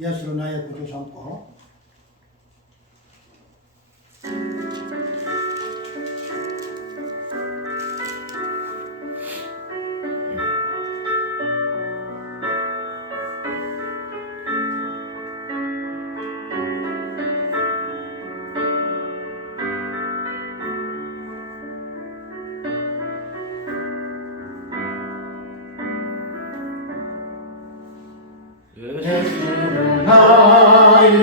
예수로 나의 구주 삼고 예수를 나의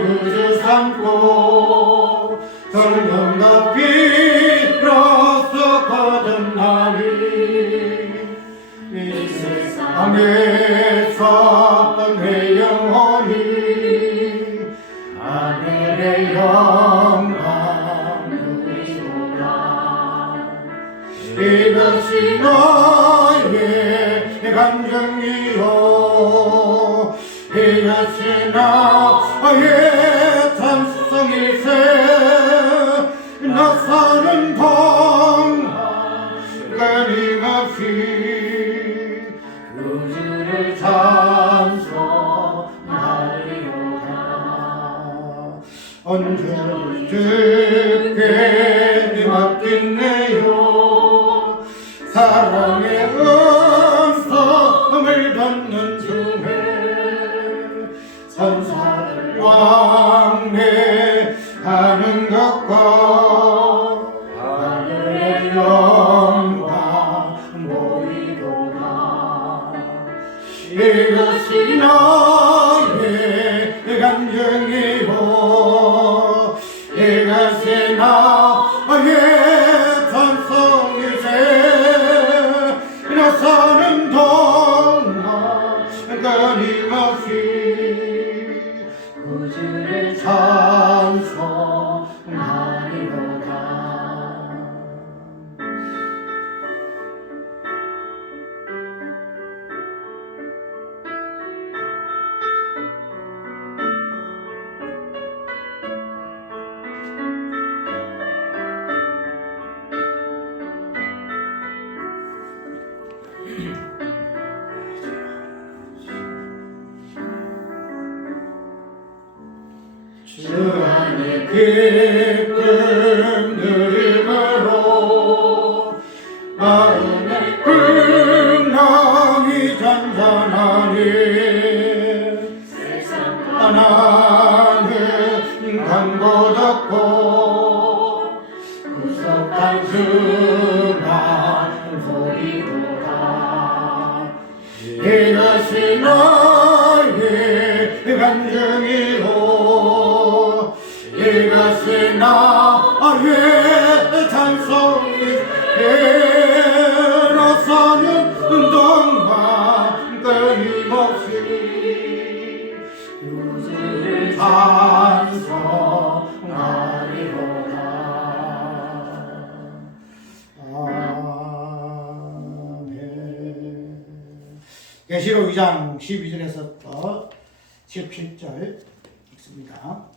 구주 삼고 성령과 피로써 거듭나니 이 세상에서 내 영혼이 하늘의 영광 누리소다. 이것이 너의 감정이요 이것이 나의 찬송일세. 나 사는 동안 끊임없이 구주를 찬송하리로다. 언제나 주께 맡겼네요. 사랑의 음성을 듣는 중에 천사를 왕래하는 것과 하늘의 영광 보이도다. 이것이 나의 감정이요 이것이 나의 찬송이세. 나 사는 동안 끊임없이 구주를 찬송하리로다. 주 안에 기쁨 누림으로 마음의 풍랑이 잔잔하니 세상 떠나는 강고 덮고 구석한 순간 소리도다. 이것이 너의 감정이고 이것이 나의 찬송이세. 나 사는 동안 끊임없이 구주를 찬송하리로다. 아멘. 계시록 2장 12절에서부터 17절 읽습니다.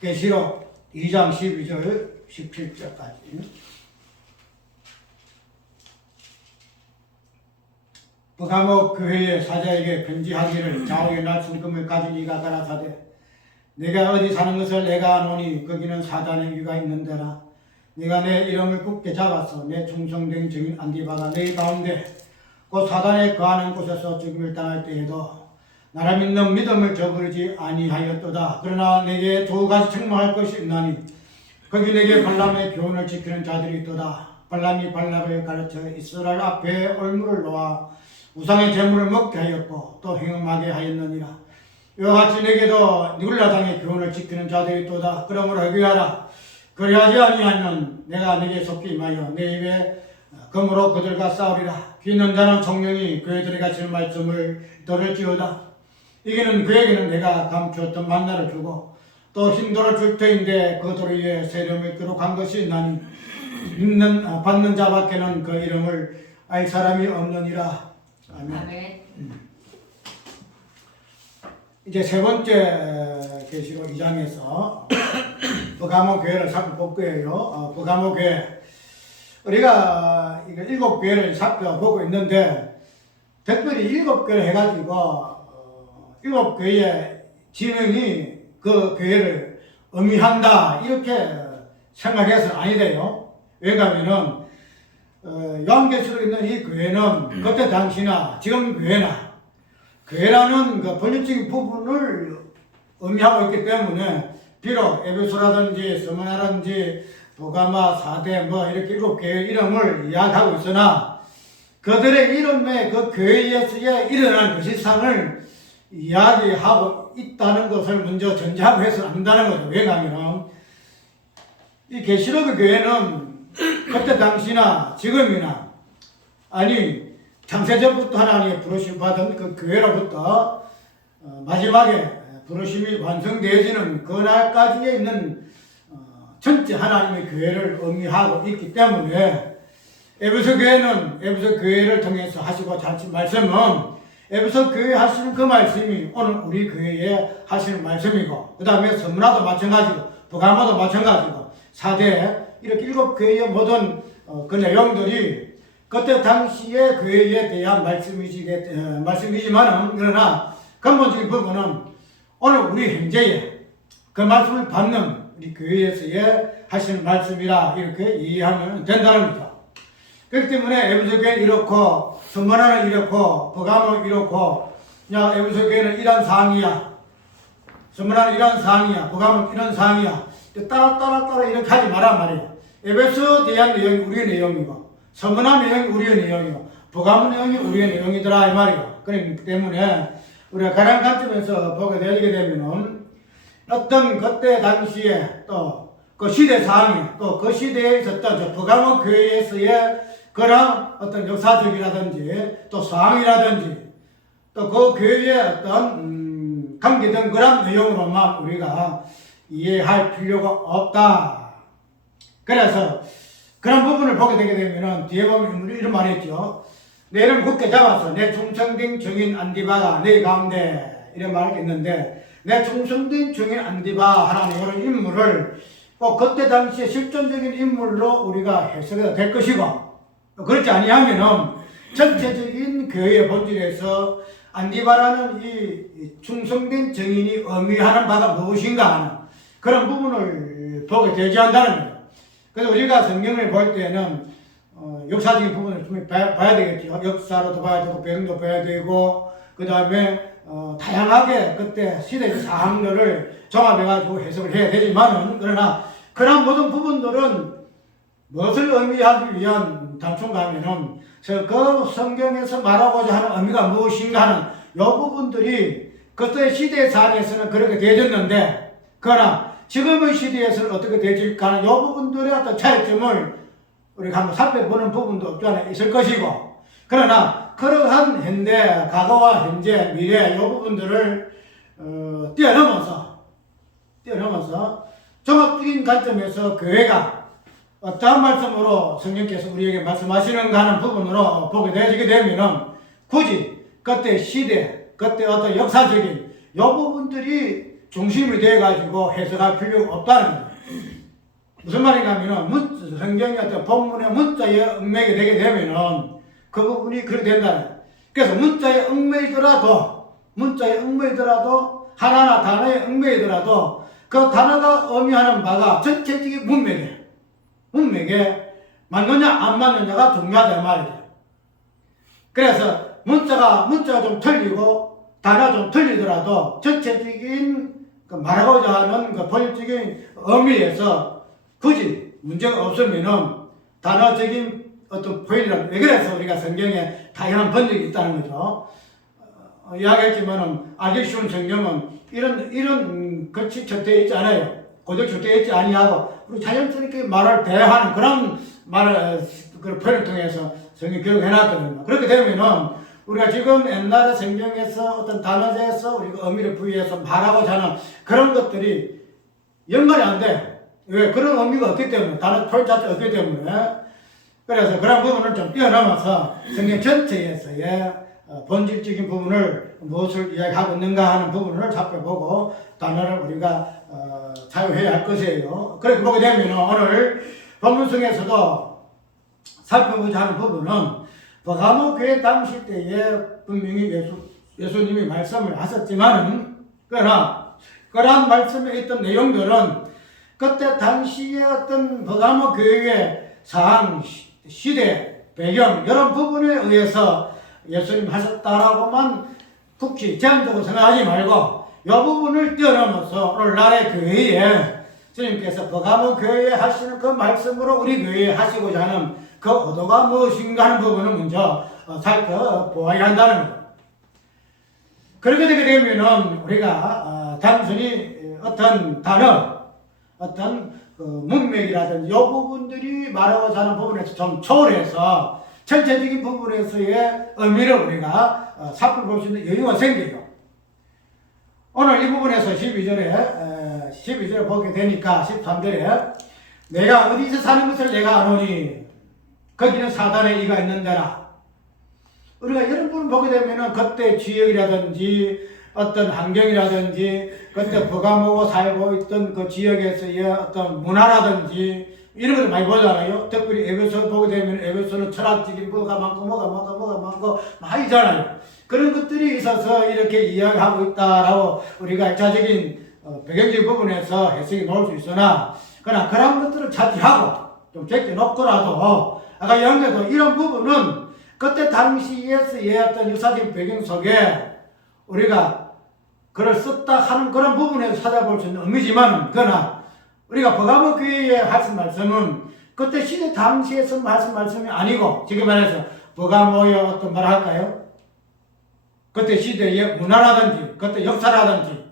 계시록 2장 12절 17절까지. 버가모 교회의 사자에게 편지하기를 좌우에 낮춘 금을 가진 이가 가라사대 내가 어디 사는 것을 내가 아노니 거기는 사단의 위가 있는 데라. 네가 내 이름을 굳게 잡아서 내 충성된 증인 안디바가 네 가운데 곧 사단에 거하는 곳에서 죽임을 당할 때에도 나를 믿는 믿음을 저버리지 아니하였도다. 그러나 내게 두 가지 책망할 것이 있나니 거기 내게 발람의 교훈을 지키는 자들이 있도다. 발람이 발락을 가르쳐 이스라엘 앞에 올무를 놓아 우상의 재물을 먹게 하였고 또 행음하게 하였느니라. 이와 같이 내게도 니굴라당의 교훈을 지키는 자들이 있도다. 그러므로 회개하라. 그리하지 아니하면 내가 내게 속히 임하여 내 입에 검으로 그들과 싸우리라. 귀 있는 자는 성령이 그들에게 가시는 말씀을 들을지어다. 이게는 그에게는 내가 감추었던 만나를 주고 또 힘들어 줄 터인데 그 도로 위에 세력을 이끌어 간 것이 있나니 받는 자밖에는 그 이름을 알 사람이 없느니라. 아멘. 아멘. 이제 세 번째 계시록 2장에서 버가모 교회를 살펴볼 거예요. 버가모 교회. 우리가 이거 7 교회를 살펴보고 있는데 특별히 7교회를 해가지고 7교회의 지명이 그 교회를 의미한다 이렇게 생각해서는 아니 돼요. 왜냐하면은 요한계시록에 있는 이 교회는 그때 당시나 지금 교회라는 그 본질적인 부분을 의미하고 있기 때문에 비록 에베소라든지 스무나라든지 도가마, 사대 뭐 이렇게 7교회 이름을 이야기하고 있으나 그들의 이름에 그 교회에서의 일어난 그 실상을 이야기하고 있다는 것을 먼저 전제하고 해서는 안 된다는 거죠. 왜냐하면 이 계시록의 교회는 그때 당시나 지금이나 아니 창세전부터 하나님의 부르심 받은 그 교회로부터 마지막에 부르심이 완성되어지는 그날까지에 있는 전체 하나님의 교회를 의미하고 있기 때문에 에베소 교회를 통해서 하시고 자신 말씀은 에베소 교회에 하시는 그 말씀이 오늘 우리 교회에 하시는 말씀이고 그 다음에 스무나도 마찬가지고 부가마도 마찬가지고 사대 이렇게 7교회의 모든 그 내용들이 그때 당시의 교회에 대한 말씀이지만은 그러나 근본적인 부분은 오늘 우리 현재의 그 말씀을 받는 우리 교회에서의 하시는 말씀이라 이렇게 이해하면 된다는 거죠. 그렇기 때문에 에베소 교회는 이렇고 스무나는 이렇고 부가모는 이렇고 에베소 교회는 이런 사항이야. 스무나는 이런 사항이야. 부가모는 이런 사항이야. 따라 이렇게 하지 말란 말이야. 에베소 대한 내용이 우리의 내용이고 스무나 내용이 우리의 내용이고 부가모 내용이 우리의 내용이더라 이 말이야. 그렇기 때문에 우리가 가장 관점에서 보게 되게 되면은 어떤 그때 당시에 또 그 시대 상황이 또 그 시대에 있었던 저 부가모 교회에서의 그런 어떤 역사적이라든지 또 상황이라든지 또 그 교회의 어떤 관계된 그런 내용으로만 우리가 이해할 필요가 없다. 그래서 그런 부분을 보게 되게 되면은 뒤에 보면 이런 말이 있죠. 내 이름 굳게 잡아서 내 충성된 증인 안디바가 내 가운데 이런 말이 있는데 내 충성된 증인 안디바 하나님 이런 인물을 꼭 그때 당시에 실존적인 인물로 우리가 해석해도 될 것이고 그렇지 아니하면은 전체적인 교회의 본질에서 안디바라는 이 충성된 증인이 의미하는 바가 무엇인가 하는 그런 부분을 보게 되지 않는다는 거예요. 그래서 우리가 성경을 볼 때는 역사적인 부분을 좀 봐야 되겠죠. 역사로도 봐야 되고 배경도 봐야 되고 그 다음에 다양하게 그때 시대의 사항들을 종합해가지고 해석을 해야 되지만은 그러나 그런 모든 부분들은 무엇을 의미하기 위한 단초인가 하면은 그 성경에서 말하고자 하는 의미가 무엇인가 하는 이 부분들이 그때 시대의 사안에서는 그렇게 되어졌는데 그러나 지금의 시대에서는 어떻게 되질까 하는 이 부분들의 어떤 차이점을 우리가 한번 살펴보는 부분도 없지 않아 있을 것이고 그러나 그러한 현대, 과거와 현재, 미래 이 부분들을 뛰어넘어서 종합적인 관점에서 교회가 어떠한 말씀으로 성령께서 우리에게 말씀하시는가 하는 부분으로 보게 되어지게 되면은 굳이 그때 시대, 그때 어떤 역사적인 이 부분들이 중심이 되어가지고 해석할 필요가 없다는 거예요. 무슨 말인가 하면은 성경의 어떤 본문의 문자에 얽매게 되게 되면은 그 부분이 그렇게 된다는 거예요. 그래서 문자에 얽매이더라도 하나하나 단어에 얽매이더라도 그 단어가 의미하는 바가 전체적인 문맥에 맞느냐 안 맞느냐가 중요하단 말이죠. 그래서 문자가 좀 틀리고 단어가 좀 틀리더라도 전체적인 그 말하고자 하는 그 본질적인 의미에서 굳이 문제가 없으면은 단어적인 어떤 포인트라는 왜 그래서 우리가 성경에 다양한 번역이 있다는 거죠. 이야기했지만은 알기 쉬운 성경은 이런 것이 젖되어 있지 않아요. 고적 젖되어 있지 아니하고 우리 자연스럽게 말을 대하는 그런 그런 표현을 통해서 성경 기록해 놨거든요. 그렇게 되면은 우리가 지금 옛날에 성경에서 어떤 단어에서 우리가 의미를 부여해서 말하고자 하는 그런 것들이 연관이 안 돼. 왜? 그런 의미가 없기 때문에, 단어 표현 자체가 없기 때문에. 그래서 그런 부분을 좀 뛰어넘어서 성경 전체에서의 본질적인 부분을 무엇을 이야기하고 있는가 하는 부분을 살펴보고 단어를 우리가 사용해야 할 것이에요. 그렇게 보게 되면 오늘 본문성에서도 살펴보자 하는 부분은 버가모 교회 당시 때에 분명히 예수님이 말씀을 하셨지만은, 그러나 그러한 말씀에 있던 내용들은 그때 당시의 어떤 버가모 교회의 상황, 시대, 배경 이런 부분에 의해서 예수님 하셨다라고만 국히 제한적으로 생각하지 말고 이 부분을 뛰어넘어서 오늘날의 교회에 주님께서 버가모 교회에 하시는 그 말씀으로 우리 교회에 하시고자 하는 그 의도가 무엇인가 하는 부분을 먼저 살펴보아야 한다는 거예요. 그렇게 되게 되면은 우리가 단순히 어떤 단어, 어떤 문맥이라든지 이 부분들이 말하고자 하는 부분에서 좀 초월해서 전체적인 부분에서의 의미를 우리가 살펴볼 수 있는 여유가 생겨요. 오늘 이 부분에서 12절에 보게 되니까 13절에 내가 어디서 사는 것을 내가 아노니 거기는 사단의 이가 있는 데라. 우리가 이런 부분을 보게 되면은 그때 지역이라든지 어떤 환경이라든지 그때 버가모가 살고 있던 그 지역에서의 어떤 문화라든지 이런 걸 많이 보잖아요. 특별히 에베소 보게 되면 에베소는 철학적인 뭐가 많고 많이잖아요. 그런 것들이 있어서 이렇게 이야기하고 있다라고 우리가 일차적인 배경적인 부분에서 해석이 나올 수 있으나 그러나 그런 것들을 차지하고 좀 제껴놓고라도 아까 연계도 이런 부분은 그때 당시에서의 어떤 역사적인 배경 속에 우리가 글을 썼다 하는 그런 부분에서 찾아볼 수 있는 의미지만 그러나 우리가 버가모 교회에 하신 말씀은 그때 시대 당시에서 하신 말씀이 아니고 지금 말해서 버가모의 어떤 말 할까요? 그때 시대의 문화라든지 그때 역사라든지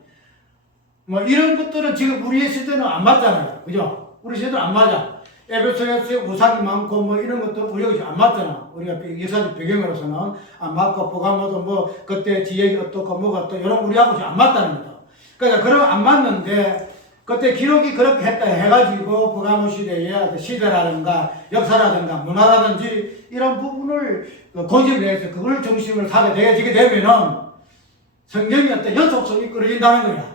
뭐 이런 것들은 지금 우리의 시대는 안 맞잖아요. 그죠? 우리 시대는 안 맞아. 에베소에서 우상이 많고 뭐 이런 것도 우리가 안 맞잖아. 우리가 역사적 배경으로서는 안 맞고 버가모도 뭐 그때 지역이 어떻고 뭐가 또 이런 우리하고 안 맞다는 거죠. 그러니까 그런 안 맞는데 그때 기록이 그렇게 했다 해가지고 버가모 시대의 시대라든가 역사라든가 문화라든지 이런 부분을 고집을 해서 그걸 중심을 하게 되어지게 되면은 성경이 어떤 연속성이 끊어진다는 거야.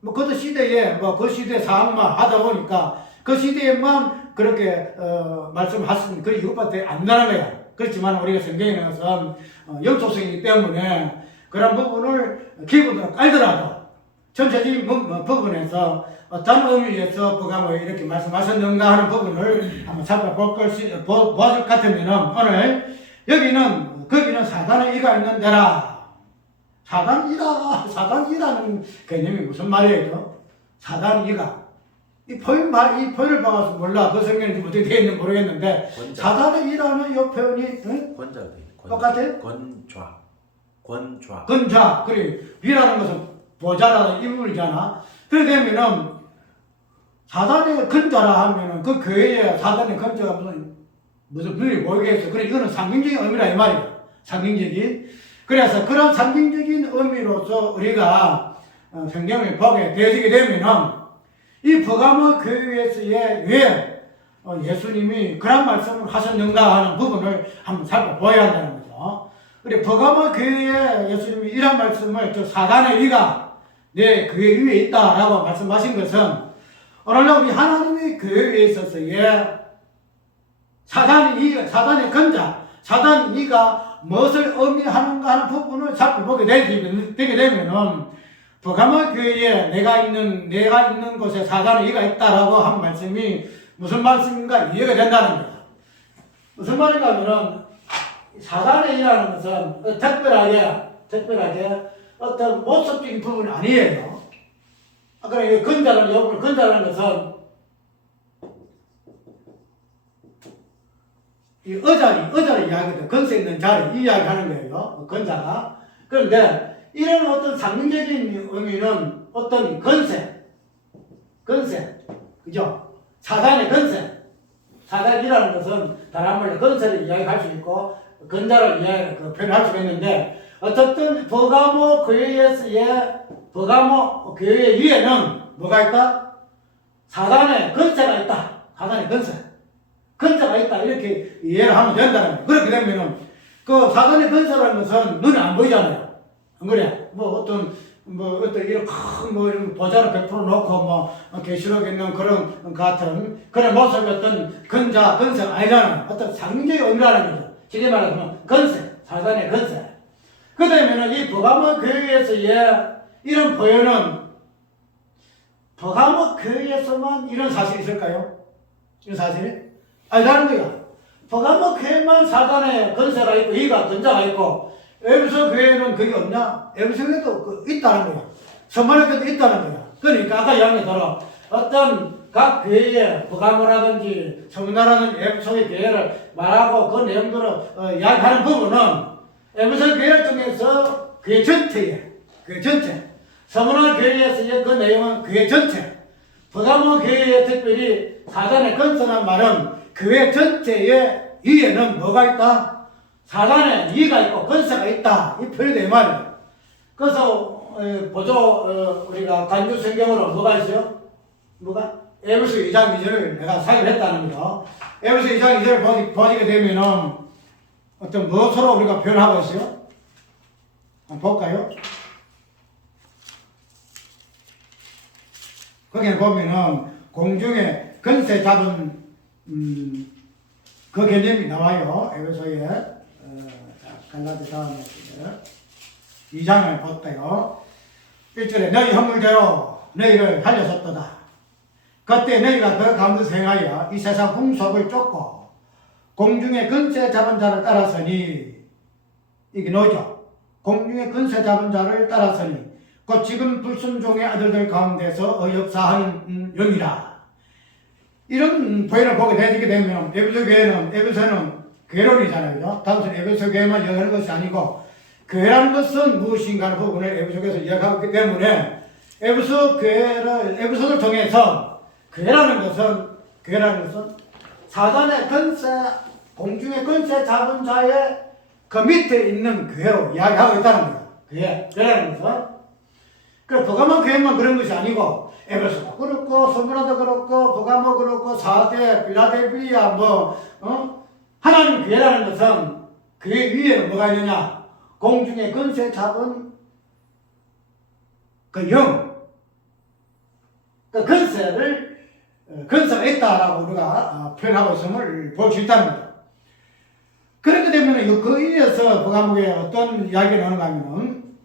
뭐 그 시대에 뭐 그 시대 상황만 하다 보니까 그 시대에만 그렇게 말씀하신 그 이것밖에 안 나는 거야. 그렇지만 우리가 성경에 나와서 연속성이기 때문에 그런 부분을 기본으로 깔더라도 전체적인 부분에서 어떤 의미에서 버가모에 이렇게 말씀하셨는가 하는 부분을 한번 살펴볼 보아줄 것 같으면 오늘 거기는 사단의 이가 있는 데라. 사단이라는 개념이 무슨 말이에요? 사단이가. 이 표현을 봐서 몰라. 그 성경이 어떻게 되어 있는지 모르겠는데 사단의 이라는 이 표현이 응? 똑같아요? 건좌. 그래. 위라는 것은 보좌라는 이물이잖아. 그렇게 되면은 사단의 건좌라 하면은 그 교회에 사단의 건좌가 무슨 분이 모르겠어. 그래 이거는 상징적인 의미라 이 말이야. 상징적인. 그래서 그런 상징적인 의미로서 우리가 성경을 보게 되어지게 되면은 이 버가모 교회에서의 왜 예수님이 그런 말씀을 하셨는가 하는 부분을 한번 살펴보아야 한다는 거죠. 우리 버가모 교회에 예수님이 이런 말씀을 사단의 위가 내 교회 위에 있다라고 말씀하신 것은 오늘날 우리 하나님의 교회에 있어서의 사단의 건자, 사단의 위가 무엇을 의미하는가 하는 부분을 살펴보게 되게 되면은 버가모 교회에 내가 있는 곳에 사단의 이가 있다라고 한 말씀이 무슨 말씀인가 이해가 된다는 거야. 무슨 말인가 하면은 사단의 이라는 것은 특별하게 어떤 모습적인 부분이 아니에요. 그러니까 건자라는 것은 이 의자를 이야기하거든. 건세 있는 자리 이야기하는 거예요. 건자가. 그런데 이런 어떤 상징적인 의미는 어떤 건세, 그죠? 사단의 건세. 사단이라는 것은 다른 말로 건세를 이야기할 수 있고, 건자를 표현할 수가 있는데, 어쨌든 버가모 교회 위에는 뭐가 있다? 사단의 건세가 있다. 사단의 건세가 있다. 이렇게 이해를 하면 된다는 거예요. 그렇게 되면은, 그 사단의 건세라는 것은 눈에 안 보이잖아요. 안 그래? 어떤 이런 이런 보좌를 100% 놓고 계시록에 있는 그런 같은 그런 모습의 어떤 건세가 아니잖아. 어떤 상징적인 의미라는 거죠. 지리 말하면 건세, 사단의 건세. 그 다음에는 이 버가모 교회에서의 이런 보여는 버가모 교회에서만 이런 사실이 있을까요? 이런 사실이? 아니라는 거야. 버가모 교회만 사단의 건세가 있고 이가 건자가 있고 에베소 교회는 그게 없냐? 에베소 교회도 있다는 거야. 서머나 교회도 있다는 거야. 그러니까 아까 이야기대로 어떤 각 교회의 버가모라든지 성나라든지 에베소의 교회를 말하고 그 내용들을 이야기하는 부분은 에베소 교회를 통해서 교회 전체에, 교회 전체. 서머나 교회에서의 그 내용은 교회 전체. 버가모 교회에 특별히 사단의 건설한 말은 교회 전체의 위에는 뭐가 있다? 사단의 위가 있고 건설가 있다. 이 표현이 말이에요. 그래서 보조 우리가 간주 성경으로 뭐가 있어요? 뭐가? 에베소 2장 2절을 내가 사용했다는 거죠. 에베소 2장 2절을 보시게 되면은 어떤 무엇으로 우리가 표현하고 있어요? 한번 볼까요? 거기에 보면은 공중에 건세 잡은 그 개념이 나와요. 에베소에 갈라디 다음에 2장을 볼까요? 1절에 너희 허물대로 너희를 살렸었도다. 그때 너희가 그 가운데서 행하여 이 세상 풍속을 쫓고 공중에 건세 잡은 자를 따라서니 이게 뭐죠? 공중에 건세 잡은 자를 따라서니 곧 지금 불순종의 아들들 가운데서 역사하는 영이라. 이런 표현을 보게 되게 되면 에베소는 교회론이잖아요. 그죠? 단순 에베소 교회만 이야기하는 것이 아니고 교회라는 것은 무엇인가 하는 부분을 에베소에서 이야기하고 있기 때문에 에베소를 통해서 교회라는 것은 사단의 건세, 공중의 건세 잡은 자의 그 밑에 있는 교회로 이야기하고 있다는 거예요. 교회라는 것은. 그 버가모 교회만 그런 것이 아니고 에베소도 그렇고 스무라도 그렇고 버가모 그렇고 사대, 필라델피아 하나님 교회라는 것은 교회 위에 뭐가 있느냐? 공중의 건세 잡은 그 영, 그 건세가 있다라고 우리가 표현하고 있음을 볼 수 있다는 거죠. 그렇게 되면 그 위에서 버가모에 어떤 이야기가 나오는가 하면은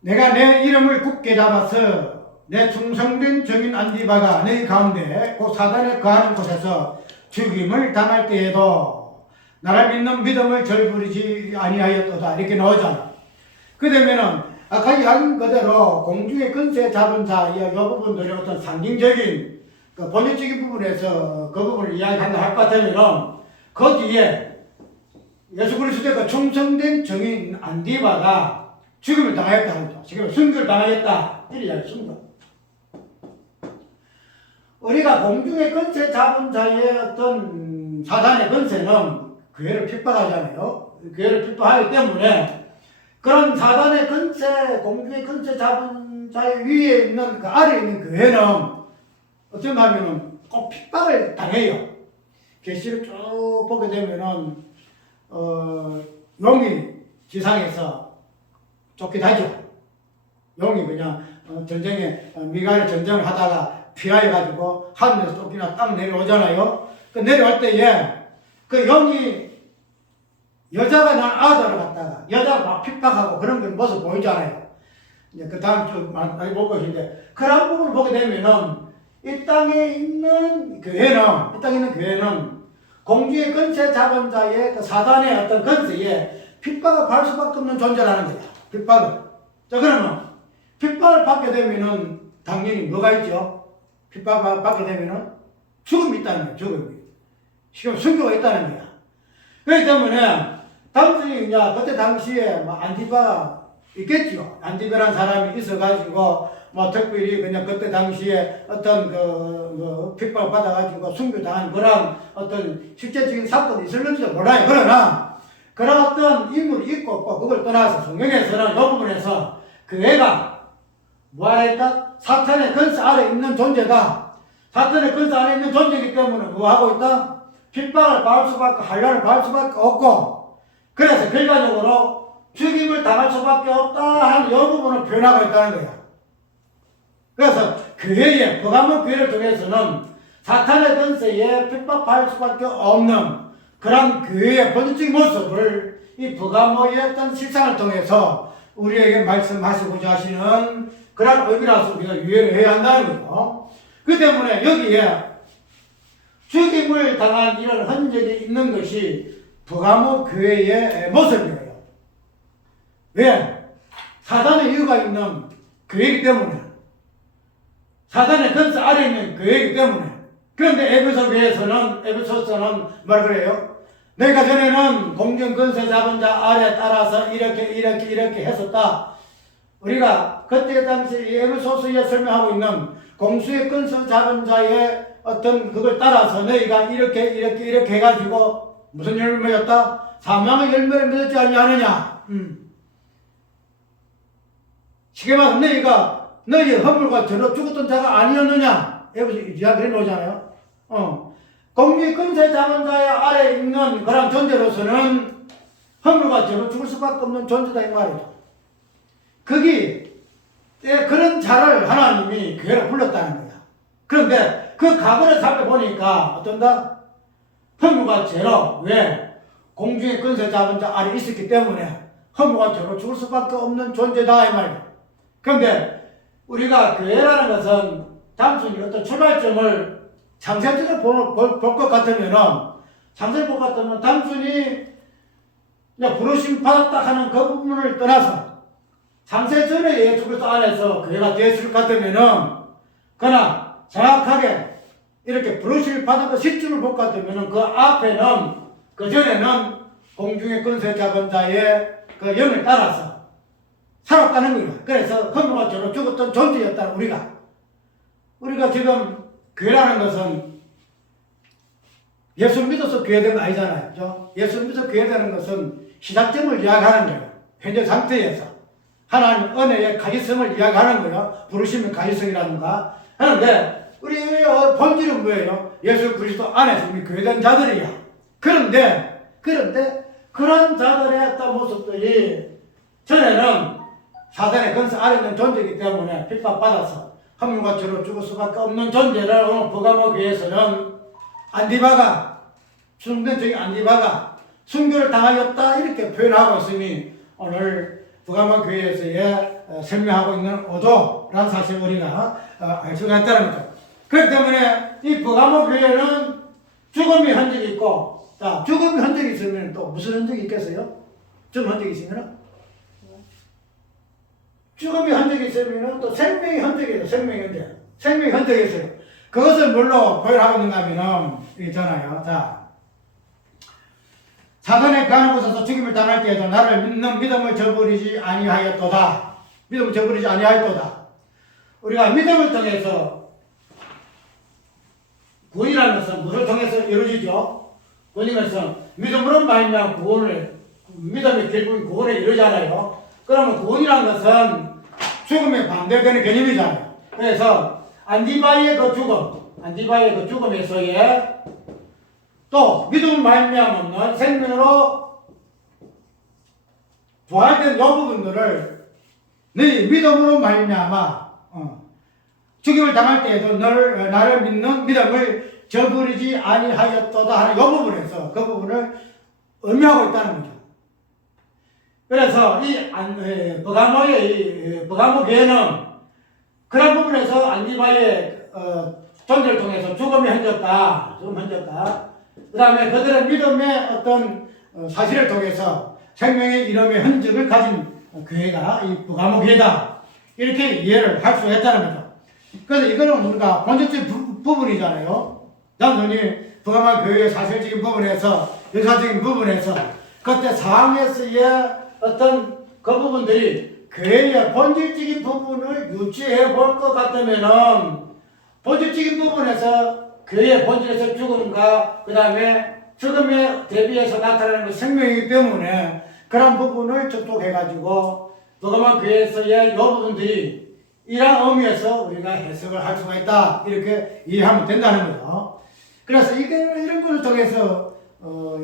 내가 내 이름을 굳게 잡아서 내 충성된 증인 안디바가 너희 가운데 곧 사단에 거하는 곳에서 죽임을 당할 때에도 나를 믿는 믿음을 절부리지 아니하였도다. 이렇게 나오잖아. 그 되면은 아까 이야기한 그대로 공중의 건세 잡은 자, 이 부분들이 어떤 상징적인 그 본질적인 부분에서 그 부분을 이야기한다 할 것 같으면 그 뒤에 예수 그리스도의 그 충성된 증인 안디바가 죽음을 당하였다 하죠. 지금 순교를 당하였다. 이렇게 이야기했습니다. 우리가 공중의 건세 잡은 자의 어떤 사단의 건세는 교회를 핍박하잖아요. 교회를 핍박하기 때문에 그런 사단의 건세, 공중의 건세 잡은 자의 위에 있는 그 아래에 있는 교회는 어쩐가 하면은 꼭 핍박을 당해요. 계시를 쭉 보게 되면은 용이 지상에서 쫓기도 하죠. 용이 그냥 전쟁에 미가엘 전쟁을 하다가 피하여가지고 하늘에서 쫓기나 딱 내려오잖아요. 그 내려올 때에 그 용이 여자가 난 아들을 갖다가 여자가 막 핍박하고 그런 걸 모습 보이잖아요. 이제 그 다음 주 많이 볼 것인데 그런 부분을 보게 되면은 이 땅에 있는 교회는 공중의 건세 잡은 자의 그 사단의 어떤 건세에 핍박을 받을 수밖에 없는 존재라는 거야. 핍박을. 자, 그러면 핍박을 받게 되면은 당연히 뭐가 있죠? 핍박을 받게 되면은 죽음이 있다는 거야. 죽음이. 지금 순교가 있다는 거야. 그렇기 때문에 단순히 그냥 그때 당시에 안디바가 있겠죠. 안디바라는 사람이 있어가지고 특별히 그냥 그때 당시에 어떤 핍박을 받아가지고 순교당한 그런 어떤 실제적인 사건이 있을는지도 몰라요. 그러나 그런 어떤 인물이 있고 없고 그걸 떠나서 성경에서는 이 부분에서 그 애가 뭐 하라 했다? 사탄의 근세 아래 있는 존재다. 사탄의 근세 아래 있는 존재이기 때문에 뭐 하고 있다? 핍박을 받을 수밖에, 한란을 받을 수밖에 없고, 그래서 결과적으로 죽임을 당할 수밖에 없다 하는 이 부분을 표현하고 있다는 거야. 그래서 교회에 버가모 교회를 통해서는 사탄의 권세에 핍박할 수밖에 없는 그런 교회의 본질적인 모습을 이 버가모의 어떤 실상을 통해서 우리에게 말씀하시고자 하시는 그런 의미라서 우리가 유의를 해야 한다는 거죠. 그 때문에 여기에 죽임을 당한 이런 흔적이 있는 것이 버가모 교회의 모습이에요. 왜? 사단의 이유가 있는 교회이기 때문에, 사단의 권세 아래 있는 교회이기 때문에. 그런데 에베소서는 말 그래요. 내가 전에는 공중 권세 잡은 자 아래 따라서 이렇게 했었다. 우리가 그때 당시 에베소서에 설명하고 있는 공수의 권세 잡은 자의 어떤 그걸 따라서 너희가 이렇게 해가지고 무슨 열매를 맺었다? 사망의 열매를 맺지 아니하느냐. 쉽게 말해서 너희가 너희의 허물과 죄로 죽었던 자가 아니었느냐. 에베소 이야기를 놓잖아요. 공기 근세 잡은 자의 아래에 있는 그런 존재로서는 허물과 죄로 죽을 수밖에 없는 존재다 이 말이죠. 거기 그런 자를 하나님이 교회로 불렀다는 거야. 그런데 그 과거를 살펴보니까 어떤다? 허물과 죄로 왜? 공중의 근세 잡은 자 아래에 있었기 때문에 허물과 죄로 죽을 수밖에 없는 존재다 이 말이야. 그런데 우리가 교회라는 것은 단순히 어떤 출발점을 창세전을 볼 것 같으면은, 창세를 볼 것 같으면 단순히 부르심 받았다 하는 그 부분을 떠나서 창세전에 예수 그리스도 안에서 교회가 되었을 것 같으면은, 그러나 정확하게 이렇게 부르심을 받은 그 시점을 볼 것 같으면은 그 앞에는, 그 전에는 공중의 권세 잡은 자의 그 영을 따라서 살았다는 거예요. 그래서 허물과 죄로 죽었던 존재였다는 우리가 지금 교회라는 것은 예수 믿어서 교회된 거 아니잖아요. 그죠? 예수 믿어서 교회되는 것은 시작점을 이야기하는 거예요. 현재 상태에서. 하나님 은혜의 가지성을 이야기하는 거예요. 부르심의 가지성이라든가. 그런데 우리의 본질은 뭐예요? 예수 그리스도 안에서 이미 교회된 자들이야. 그런데 그런 자들의 어떤 모습들이 전에는 사단의 권세 아래 있는 존재이기 때문에 핍박받아서 허물과 죄로 죽을 수밖에 없는 존재를 오늘 버가모 교회에서는 안디바가, 중동적인 안디바가 순교를 당하였다 이렇게 표현하고 있으니 오늘 버가모 교회에서의 설명하고 있는 오도라는 사실을 우리가 알 수가 있다는 거죠. 그렇기 때문에 이 버가모 교회는 죽음의 흔적이 있고, 자, 죽음의 흔적이 있으면 또 무슨 흔적이 있겠어요? 죽음 흔적이 있으면 죽음의 흔적이 있으면 또 생명의 흔적이 있어요. 생명의 흔적이 있어요. 그것을 뭘로 표현하고 있는가 하면은, 있잖아요. 자, 사단의 간을 벗어서 죽임을 당할 때에도 나를 믿는 믿음을 저버리지 아니하였도다. 믿음을 저버리지 아니하였도다. 우리가 믿음을 통해서, 구원이라는 것은 무엇을 통해서 이루어지죠? 구원이라는 것은 믿음으로 말미암아 믿음이 결국은 구원에 이루어지잖아요. 그러면 구원이라는 것은 죽음에 반대되는 개념이잖아요. 그래서 안디바의 그 죽음에서의 또 믿음 말미암은 생명으로 부활된 이 부분들을 네 믿음으로 말미암아 죽임을 당할 때에도 나를 믿는 믿음을 저버리지 아니하였도다 하는 이 부분에서 그 부분을 의미하고 있다는 거죠. 그래서 이 버가모 교회는 그런 부분에서 안디바의 존재를 통해서 죽음이 흔졌다. 그 다음에 그들의 믿음의 어떤 사실을 통해서 생명의 이름의 흔적을 가진 교회가 이 버가모 교회다. 이렇게 이해를 할 수 있다는 거죠. 그래서 이거는 우리가 본질적인 부분이잖아요. 단순히 버가모 교회의 사실적인 부분에서, 역사적인 부분에서 그때 상황에서의 어떤 그 부분들이 교회의 본질적인 부분을 유지해 볼 것 같으면은 본질적인 부분에서 교회의 본질에서 죽음과 그 다음에 죽음에 대비해서 나타나는 건 생명이기 때문에 그런 부분을 접촉해가지고 버가모 교회에서의 이 부분들이 이러한 의미에서 우리가 해석을 할 수가 있다 이렇게 이해하면 된다는 거죠. 그래서 이런 것을 통해서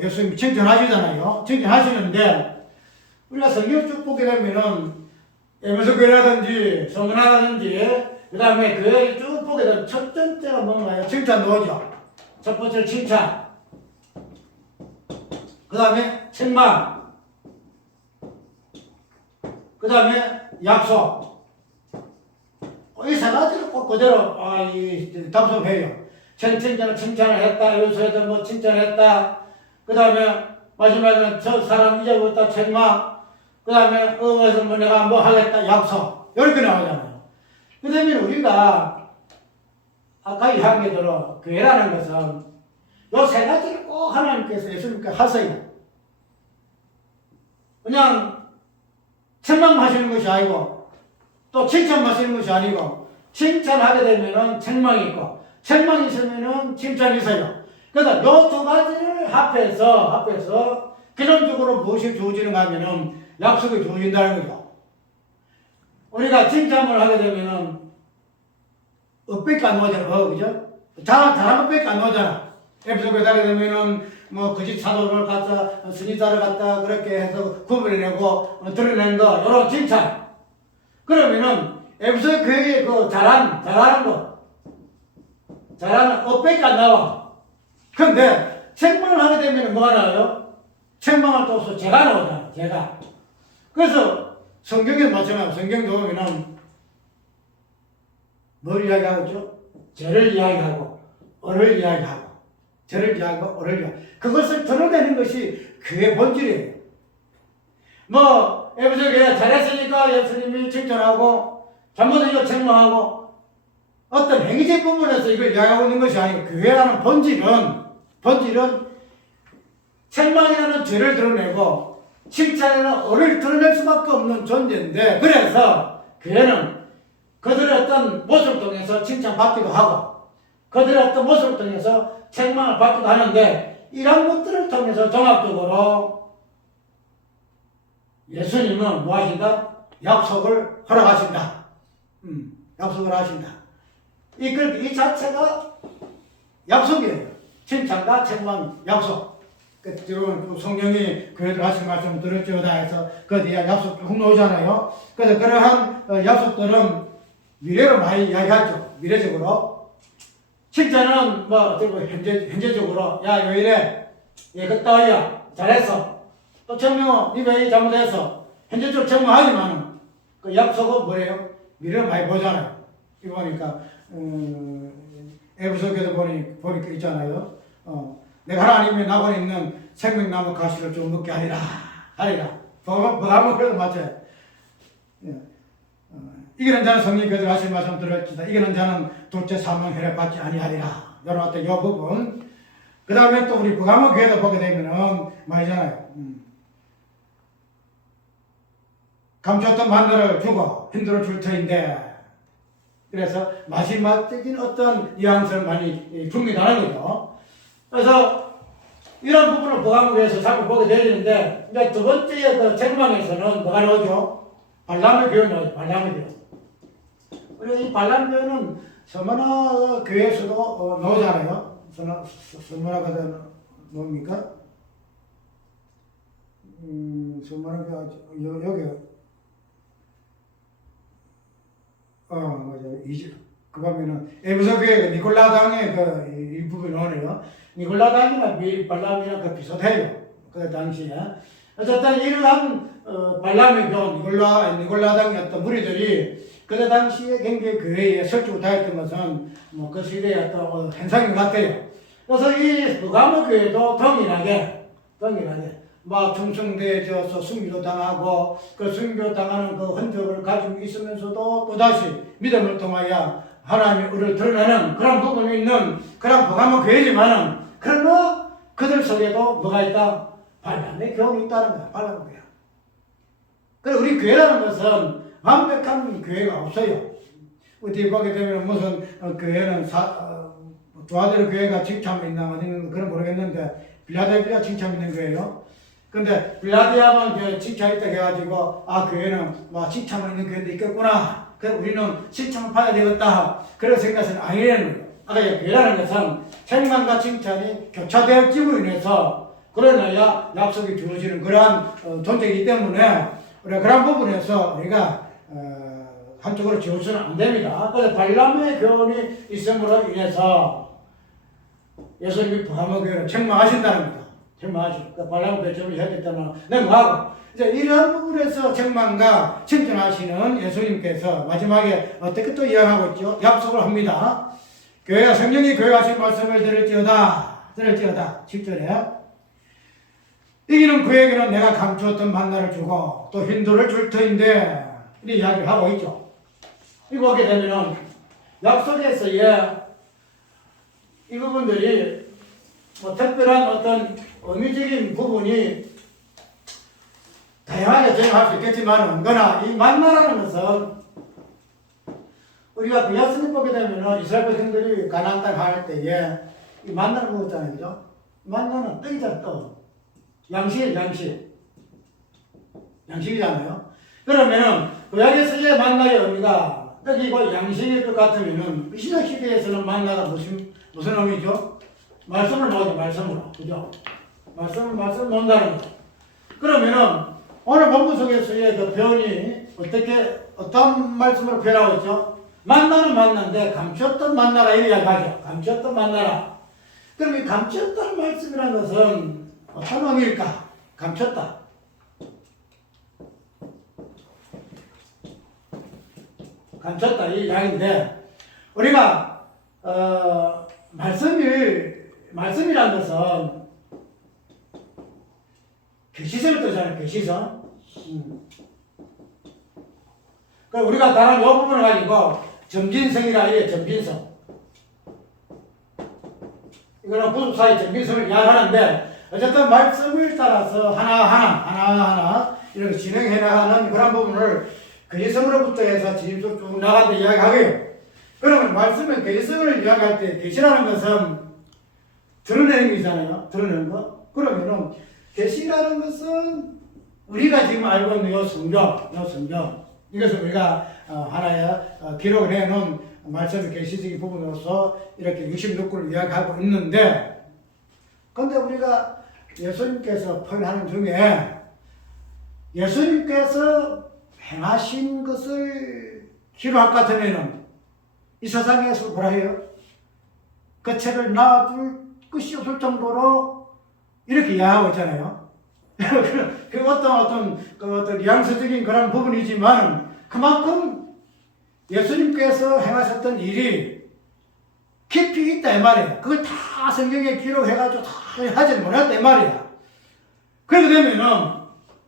예수님이 칭찬하시잖아요. 칭찬하시는데 우리가 성경 쭉 보게 되면은 에베소 교회라든지 성문화라든지 그 다음에 교회를 쭉 보게 되면 첫 번째가 뭔가요? 칭찬 나오죠. 첫 번째 칭찬. 그 다음에 책망. 그 다음에 약속. 이 세 가지를 꼭 그대로 답습해요. 칭찬을 했다. 요소에도 뭐 칭찬했다. 그 다음에 마지막에는 저 사람 잊어버렸다. 책망. 그 다음에 어디서 뭐 내가 뭐 하겠다. 약속. 이렇게 나오잖아요. 그 다음에 우리가 아까 이야기한 대로 교회라는 것은 요 세 가지를 꼭 하나님께서 예수님께 하세요. 그냥 책망하시는 것이 아니고 또 칭찬하시는 것이 아니고 칭찬하게 되면은 책망이 있고 책망이 있으면은 칭찬이 있어요. 그래서 요 두 가지를 합해서 기본적으로 무엇이 주어지는가 하면은 약속이 주어진다는 거죠. 우리가 칭찬을 하게 되면은 억밖에 안 나오잖아. 그죠? 잘한 것밖에 안 나오잖아. 에베소 교사가 되면은 뭐 거짓 사도를 갖다 스니자를 갖다 그렇게 해서 구분해내고 드러낸 거 이런 칭찬. 그러면은 에베소 교회의 그 잘하는 억밖에 안 나와. 근데 책망을 하게 되면 뭐가 나와요? 책망을 또서 죄가 나오잖아. 죄가. 그래서 성경에 마찬가지로 성경도 보면은 뭘 이야기하고 있죠? 죄를 이야기하고 어를 이야기하고 죄를 이야기하고 어를 이야기하고 그것을 드러내는 것이 그의 본질이에요. 뭐 에베소 교회가 잘했으니까 예수님이 칭찬하고 잘못하니까 책망하고 어떤 행위적 부분에서 이걸 이야기하고 있는 것이 아니고 교회라는 본질은 책망이라는 죄를 드러내고 칭찬이라는 어를 드러낼 수밖에 없는 존재인데 그래서 교회는 그들의 어떤 모습을 통해서 칭찬받기도 하고 그들의 어떤 모습을 통해서 책망을 받기도 하는데 이런 것들을 통해서 종합적으로 예수님은 뭐 하신다? 약속을 허락하신다. 약속을 하신다. 이 자체가 약속이에요. 칭찬과 책망, 약속. 지금 성령이 교회들 하신 말씀 들었죠. 다 해서 그 뒤에 약속 쭉 나오잖아요. 그래서 그러한 약속들은 미래로 많이 이야기하죠. 미래적으로. 칭찬은 뭐 어떻게 보면 현재적으로 야 왜 이래? 얘 그따위야. 잘했어. 또 책명은 니 왜 잘못했어? 현재적으로 책망하지만 그 약속은 뭐예요? 미래를 많이 보잖아요. 이거 보니까 에베소서에도 보니까 있잖아요. 내가 하나님의 나고에 있는 생명나무 가시를 좀 먹게 하리라. 뭐가면 그래도 맞아요. 이기는 자는 성령이 그들 하신 말씀 들었지다. 이기는 자는 둘째 사망 혈액 받지 아니하리라. 여러분 어떤 이 부분. 그 다음에 또 우리 부가모 교회도 보게 되면은 말이잖아요. 감췄던 만나를 주고 힘들어 줄 터인데 그래서 마지막적인 어떤 뉘앙스를 많이 줍니다는 거죠. 그래서 이런 부분을 부가모교에서 자꾸 보게 되는데 이제 두 번째 그 책망에서는 뭐가 나오죠? 발람의 교회 나오죠. 발람의 교회. 그리고 이 발람 교회는 서머나 교회에서도 나오잖아요. 서머나가 뭡니까? 서머나 교회 여기 맞아요. 그 보면은 에베소 교회 니콜라당의 그 일부분이 나오네요. 니콜라당이나 발람이랑 그 비슷해요. 그 당시에. 어쨌든 이러한 발람의 교 니콜라당의 어떤 무리들이 그때 당시에 굉장히 교회에 설주고 다녔던 것은 뭐 그 시대의 어떤 현상인 것 같아요. 그래서 이 부가모 교회도 동일하게 막 충성되어서 순교 당하고 그 순교 당하는 그 흔적을 가지고 있으면서도 또다시 믿음을 통하여 하나님의 의를 드러내는 그런 부분이 있는 그런 부가모 교회지만은 그러나 그들 속에도 뭐가 있다? 발람의 교훈이 있다는 거야. 발람의 교회. 그래서 우리 교회라는 것은 완벽한 교회가 없어요. 어디 보게 되면 무슨 교회는 도와드릴 교회가 칭찬이 있나 어디는 그런 모르겠는데 빌라델피아 칭찬 있는 거예요. 근데 빌라델피아만 칭찬 있다 해가지고 교회는 뭐 칭찬 있는 교회도 있겠구나. 그래서 우리는 칭찬을 받아야 되겠다. 그런 생각은 아니라는 거예요. 아까 교회라는 것은 책망과 칭찬이 교차되었음으로 인해서 그러나야 약속이 주어지는 그러한 존재이기 때문에 우리가 그런 부분에서 우리가 한쪽으로 지우서는 안 됩니다. 그래서 발람의 교훈이 있음으로 인해서 예수님이 부하모 교회를 책망하신다는 겁니다. 책망하시고 그 발람 교회를 해야 됐다면 넘어가고 이제 이런 부분에서 책망과 칭찬하시는 예수님께서 마지막에 어떻게 또 이야기하고 있죠? 약속을 합니다. 교회가 성령이 교회하신 말씀을 들을지어다 7절에 이기는 그에게는 내가 감추었던 만나를 주고 또 흰돌을 줄 터인데 이 이야기를 하고 있죠. 이거 보게 되면은 약속에서의 이 부분들이 뭐 특별한 어떤 의미적인 부분이 다양하게 적용할 수 있겠지만 그러나 이 만나라는 것은 우리가 구약성경 보게 되면은 이스라엘 백성들이 가나안 땅 갈 때에 이 만나를 먹었잖아요. 그죠? 만나는 떡이잖아, 떡. 양식이잖아요. 그러면은 구약에서의 만나의 의미가 떡이고 양식일 것 같으면은 신약 시대에서는 만나가 무슨 의미죠? 말씀을 놓죠, 말씀으로. 그죠? 말씀을 놓는다는 거. 그러면은 오늘 본문 속에서의 그 표현이 어떤 말씀으로 표현하고 있죠? 만나는 만난데 감추었던 만나라 이렇게 이야기하죠. 감추었던 만나라. 그럼 이 감추었다는 말씀이라는 것은 어떤 의미일까? 감췄다. 감췄다 이 이야기인데 우리가 말씀이라는 것은 계시성을 뜻하잖아요. 계시성. 그럼 우리가 다른 이 부분을 가지고 점진성이라 해요. 점진성. 이거는 부속사의 점진성을 이야기하는데 어쨌든 말씀을 따라서 하나하나 이렇게 진행해 나가는 그런 부분을 계시성으로부터 해서 진입적 쭉 나간다 이야기하고요. 그러면 말씀은 계시성을 이야기할 때 계시라는 것은 드러내는 것이잖아요. 드러내는 거. 그러면은 계시라는 것은 우리가 지금 알고 있는 요 성경 이것을 우리가 하나의 기록을 해놓은 말씀의 계시적인 부분으로서 이렇게 66구를 이야기하고 있는데 근데 우리가 예수님께서 표현하는 중에 예수님께서 행하신 것을 기록할 것 같으면은 이 세상에서 뭐라 해요? 그 책을 놔둘 것이 없을 정도로 이렇게 이야기하고 있잖아요. 그 어떤 뉘앙스적인 그런 부분이지만 그만큼 예수님께서 행하셨던 일이 깊이 있다 이 말이에요. 그걸 다 성경에 기록해가지고 다 하지 못했다 이 말이야. 그렇게 되면은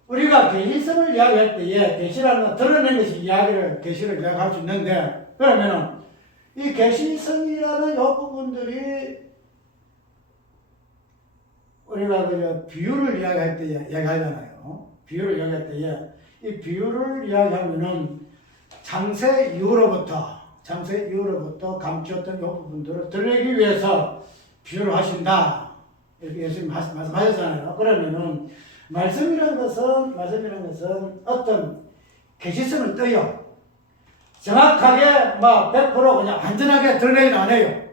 우리가 계시성을 이야기할 때에 계시라는 건 드러낸 것이 계시를 이야기할 수 있는데 그러면은 이 계시성이라는 이 부분들이 우리가 그 비유를 이야기할 때 이야기하잖아요. 비유를 이야기할 때에 이 비유를 이야기하면은 창세 이후로부터 감추었던 이 부분들을 드러내기 위해서 비유를 하신다. 이렇게 예수님 말씀하셨잖아요. 그러면은 말씀이라는 것은 어떤 계시성을 떠요. 정확하게 100% 그냥 완전하게 드러내진 않아요.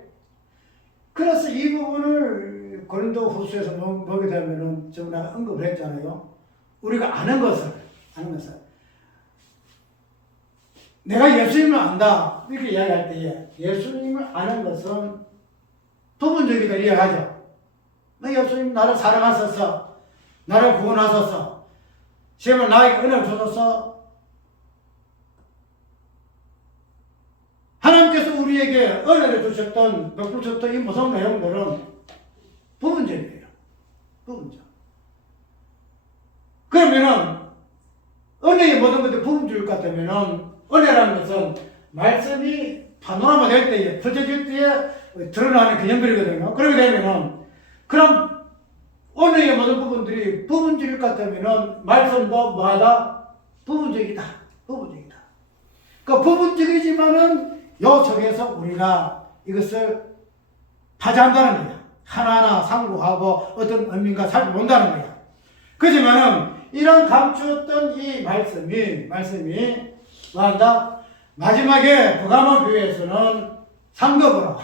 그래서 이 부분을 고린도 후서에서 보게 되면은 지금 내가 언급을 했잖아요. 우리가 아는 것을 내가 예수님을 안다 이렇게 이야기할 때에 예수님을 아는 것은 부분적이다 이야기하죠. 예수님 나를 사랑하셔서 나를 구원하셔서 제발 나에게 은혜를 주셔서 하나님께서 우리에게 은혜를 주셨던 베푸셨던 이 모든 내용들은 부분적이에요. 부분적. 그러면은 은혜의 모든 것들이 부분적일 것 같으면은 은혜라는 것은 말씀이 파노라마 될 때에 펼쳐질 때에 드러나는 개념들이거든요. 그렇게 되면은 그럼 은혜의 모든 부분들이 부분적일 것 같으면은 말씀도 뭐하다? 부분적이다. 그 부분적이지만은 요 속에서 우리가 이것을 파괴한다는 거야. 하나하나 상고하고 어떤 의미인가 살펴본다는 거야. 그렇지만은 이런 감추었던 이 말씀이 뭐한다? 마지막에 버가모 교회에서는 상급으로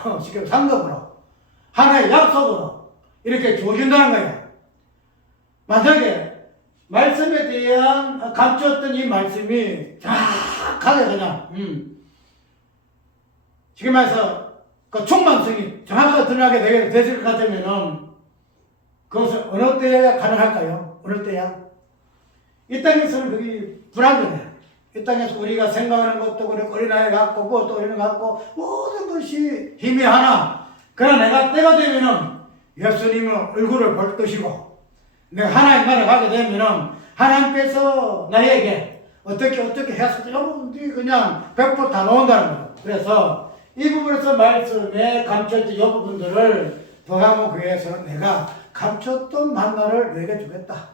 하나의 약속으로 이렇게 주어진다는 거야. 만약에 말씀에 대한 감췄던 이 말씀이 정확하게 그냥 지금 말해서 그 충만성이 정확하게 드러나게 되실 것 같으면은 그것은 어느 때야 가능할까요? 어느 때야? 이 땅에서는 그게 불안전해. 이 땅에서 우리가 생각하는 것도 그렇고 어린아이 같고 그것도 어린아이 같고 모든 것이 희미하나 그러나 내가 때가 되면은 예수님의 얼굴을 볼 것이고 내가 하나님 나라에 가게 되면은 하나님께서 나에게 어떻게 해서 여러분들이 그냥 100% 다 나온다는 거예요. 그래서 이 부분에서 말씀에 감춰진 이 부분들을 버가모 교회에서 내가 감췄던 만나를 너에게 주겠다.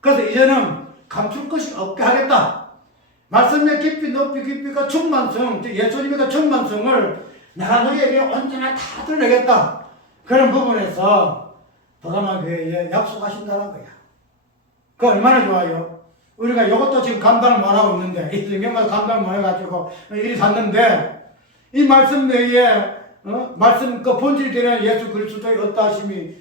그래서 이제는 감출 것이 없게 하겠다. 말씀의 깊이 높이 깊이가 충만성, 예수님의 충만성을 내가 너에게 언제나 다 드러내겠다. 그런 부분에서 버가모 교회에 약속하신다는 거야. 그 얼마나 좋아요. 우리가 이것도 지금 감당을 못하고 있는데 이 성경만 감당을 못해가지고 일이 샀는데 이 말씀 내에 말씀 그 본질이 되는 예수 그리스도의 어떠하심이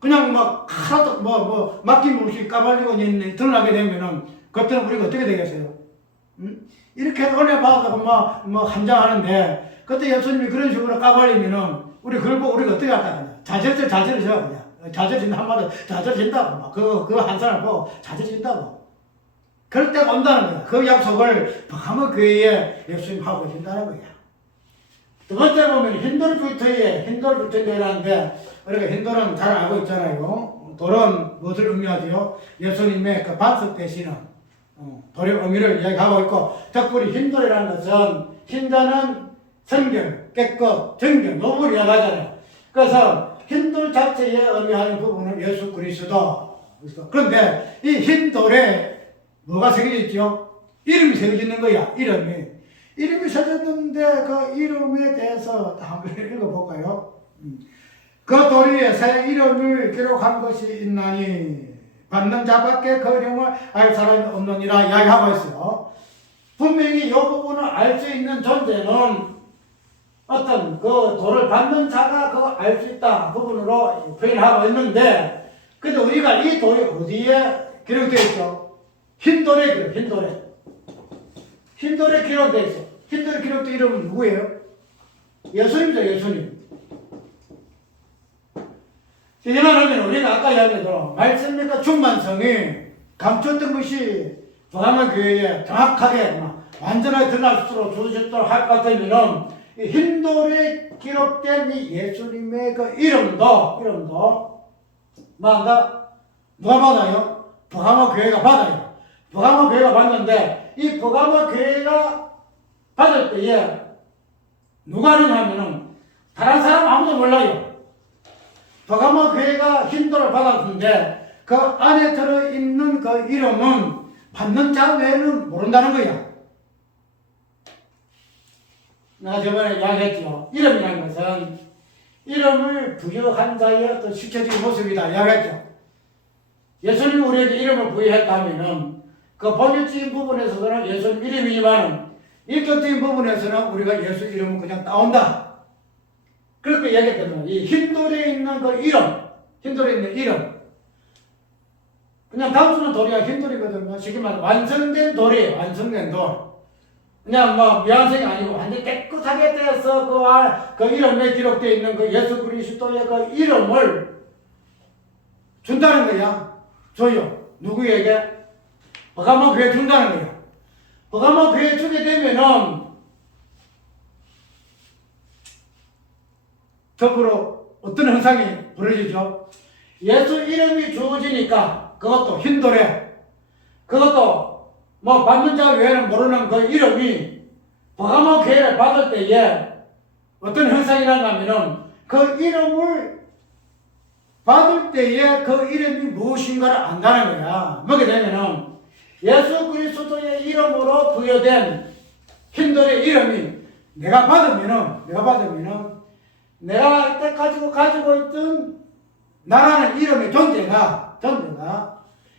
그냥 막 하나도 맡김 없이 까발리고 드러나게 되면은 그때는 우리가 어떻게 되겠어요? 이렇게 은혜 받아서 한장하는데 그때 예수님이 그런 식으로 까발리면은 우리 그걸 보고 우리가 어떻게 할까? 자절져 그냥. 자절진다 한마디 자절진다고 그 한 사람을 보고 자절진다고 그럴 때가 온다는 거야. 그 약속을 바하모 교회에 예수님 하고 계신다는 거야. 두 번째 보면 힌돌주터라는데 우리가 힌돌은 잘 알고 있잖아요. 돌은 무엇을 의미하지요? 예수님의 그 반석 되시는 돌의 의미를 이야기하고 있고 특별히 힌돌이라는 것은 힌자는 성결, 깨끗, 정결, 노블 이야기하잖아요. 그래서 흰돌 자체에 의미하는 부분은 예수 그리스도. 그런데 이 흰돌에 뭐가 새겨져 있죠? 이름이 새겨져 있는 거야. 이름이 새겨졌는데 그 이름에 대해서 한번 읽어볼까요? 그 돌 위에 새 이름을 기록한 것이 있나니 받는 자밖에 그 이름을 알 사람이 없느니라 이야기하고 있어요. 분명히 이 부분을 알 수 있는 존재는 어떤 그 돌을 받는 자가 그거 알 수 있다 부분으로 표현하고 있는데 근데 우리가 이 돌이 어디에 기록되어 있죠? 흰돌에 기록되어 있어. 흰돌에 기록된 이름은 누구예요? 예수님이죠. 예수님. 이 말하면 우리가 아까 이야기했던 말씀과 충만성이 감췄던 것이 버가모 교회에 정확하게 완전하게 드러날 수 주셨도록 할 것 같으면 이 흰돌에 기록된 이 예수님의 그 이름도 누가 받아요? 버가모 교회가 받아요. 버가모 교회가 받는데 이 버가모 교회가 받을 때에 누가 하느냐면은 다른 사람 아무도 몰라요. 버가모 교회가 흰돌을 받았는데 그 안에 들어있는 그 이름은 받는 자 외에는 모른다는 거야. 내가 저번에 이야기했죠. 이름이라는 것은 이름을 부여한 자의 어떤 실체적인 모습이다 이야기했죠. 예수님이 우리에게 이름을 부여했다면은 그 본질적인 부분에서는 예수님 이름이지만은 인격적인 부분에서는 우리가 예수 이름은 그냥 따온다. 그렇게 이야기했거든요. 이 흰돌에 있는 그 흰돌에 있는 이름. 그냥 단순한 돌이 흰돌이거든요. 쉽게 말해 완성된 돌이에요. 완성된 돌. 그냥 미완성이 아니고 완전히 깨끗하게 되어서 그 이름에 기록되어 있는 그 예수 그리스도의 그 이름을 준다는 거야. 줘요. 누구에게? 버가모 교회에 준다는 거야. 버가모 교회에 주게 되면은 더불어 어떤 현상이 벌어지죠? 예수 이름이 주어지니까 그것도 흰돌에 그것도 받는 자 외에는 모르는 그 이름이 버가모 교회를 받을 때에 어떤 현상이 나냐면은 그 이름을 받을 때에 그 이름이 무엇인가를 안다는 거야. 뭐게 되면은 예수 그리스도의 이름으로 부여된 흰돌의 이름이 내가 받으면은 내가 이때까지 가지고 있던 나라는 이름의 존재가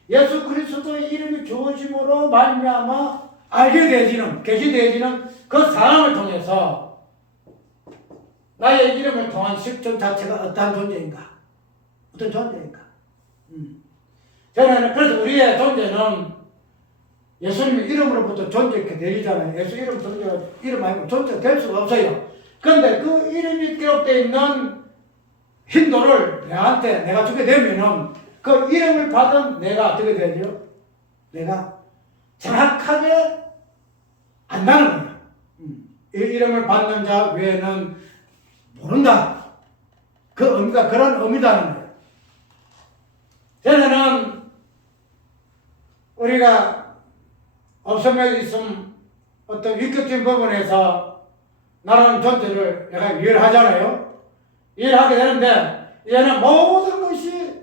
예수 그리스도의 이름이 주어짐으로 말미암아 알게 되어지는, 계시되어지는 그 상황을 통해서 나의 이름을 통한 실존 자체가 어떤 존재인가? 저는 그래서 우리의 존재는 예수님 이름으로부터 존재케 되잖아요. 예수 이름 이름 아니고 존재될 수가 없어요. 그런데 그 이름이 기록되어 있는 힌도를 내가 주게 되면은 그 이름을 받은 내가 어떻게 되죠? 내가 정확하게 안다는 거예요. 이 이름을 받는 자 외에는 모른다. 그 의미가 그런 의미다는 거예요. 저는 우리가 업성에 있음 어떤 위격적인 부분에서 나라는 존재를 내가 이해를 하잖아요. 이해를 하게 되는데 얘는 모든 것이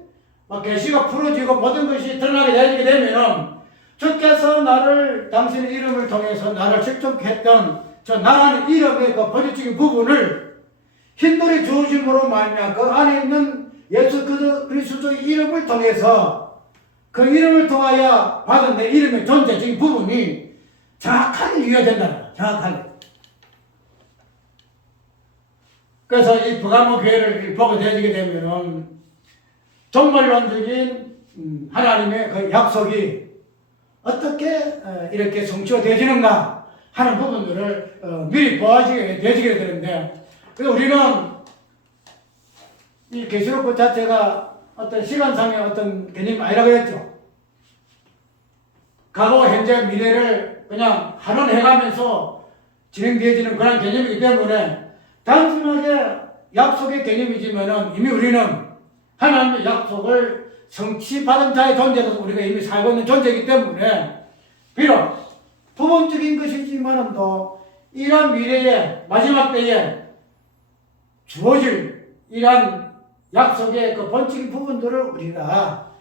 계시가 풀어지고 모든 것이 드러나게 되게 되면은 주께서 나를 당신의 이름을 통해서 나를 직접했던 저 나라는 이름의 그 본질적인 부분을 힌들이 주어짐으로 말미암아 그 안에 있는 예수 그리스도의 이름을 통해서 그 이름을 통하여 받은 내 이름의 존재적인 부분이 정확하게 이해가 된다는 거예요. 정확하게. 그래서 이 버가모 교회를 보게 되게 되면은 정말론적인 하나님의 그 약속이 어떻게 이렇게 성취가 되어지는가 하는 부분들을 미리 보아지게 되어지게 되는데, 그래서 우리는 이 계시록 그 자체가 어떤 시간상의 어떤 개념이 아니라 그랬죠. 과거, 현재, 미래를 그냥 한원해가면서 진행되어지는 그런 개념이기 때문에 단순하게 약속의 개념이지만은 이미 우리는 하나님의 약속을 성취받은 자의 존재도 우리가 이미 살고 있는 존재이기 때문에 비록 부분적인 것이지만은 또 이러한 미래의 마지막 때에 주어질 이러한 약속의 그 본질적인 부분들을 우리가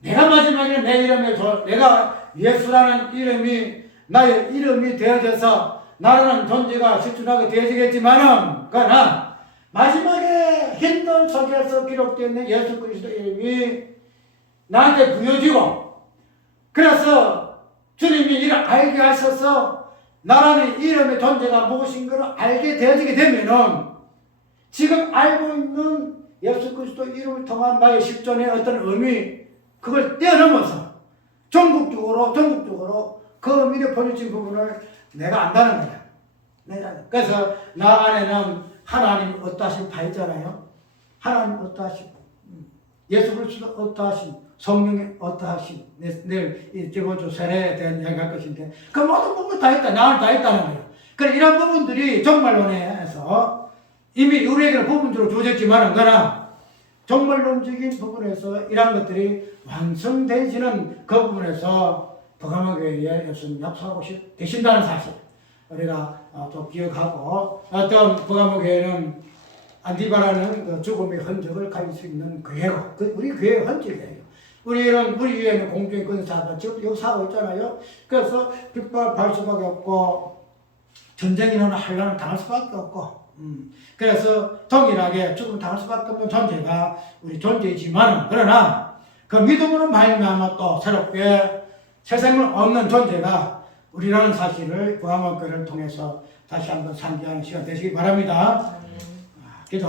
내가 마지막에 내 이름에 내가 예수라는 이름이 나의 이름이 되어져서 나라는 존재가 실존하게 되어지겠지만은 그러나 마지막에 힌들 속에서 기록되어 있는 예수 그리스도 이름이 나한테 부여지고 그래서 주님이 이를 알게 하셔서 나라는 이름의 존재가 무엇인가를 알게 되어지게 되면은 지금 알고 있는 예수 그리스도 이름을 통한 나의 실존의 어떤 의미 그걸 뛰어넘어서 전국적으로 그 의미를 보여진 부분을 내가 안다는 거야. 그래서 나 안에는 하나님 어떠하신 다 있잖아요. 하나님 어떠하신, 예수 그리스도 어떠하신, 성령이 어떠하신, 내일 이번 세례에 대한 이야기 할 것인데 그 모든 부분 다 있다. 나 안에 다 있다는 거예요. 그래 이런 부분들이 정말론에서 이미 우리에게는 부분적으로 주어졌지만은 그러나 정말론적인 부분에서 이러한 것들이 완성되지는 그 부분에서 버가모 교회에 예수님 약속하고 되신다는 사실 우리가 또 기억하고 어떤 버가모 교회는 안디바라는 그 죽음의 흔적을 가질 수 있는 교회고 우리 교회의 흔적이에요. 우리 위에는 공중의 권사가 지금 여기 사고 있잖아요. 그래서 빗발할 수밖에 없고 전쟁이나 환란을 당할 수밖에 없고 그래서 동일하게 죽음 당할 수밖에 없는 존재가 우리 존재이지만 그러나 그 믿음으로 말미암아 또 새롭게 새 생을 얻는 존재가 우리라는 사실을 버가모 교회를 통해서 다시 한번 상기하는 시간 되시기 바랍니다.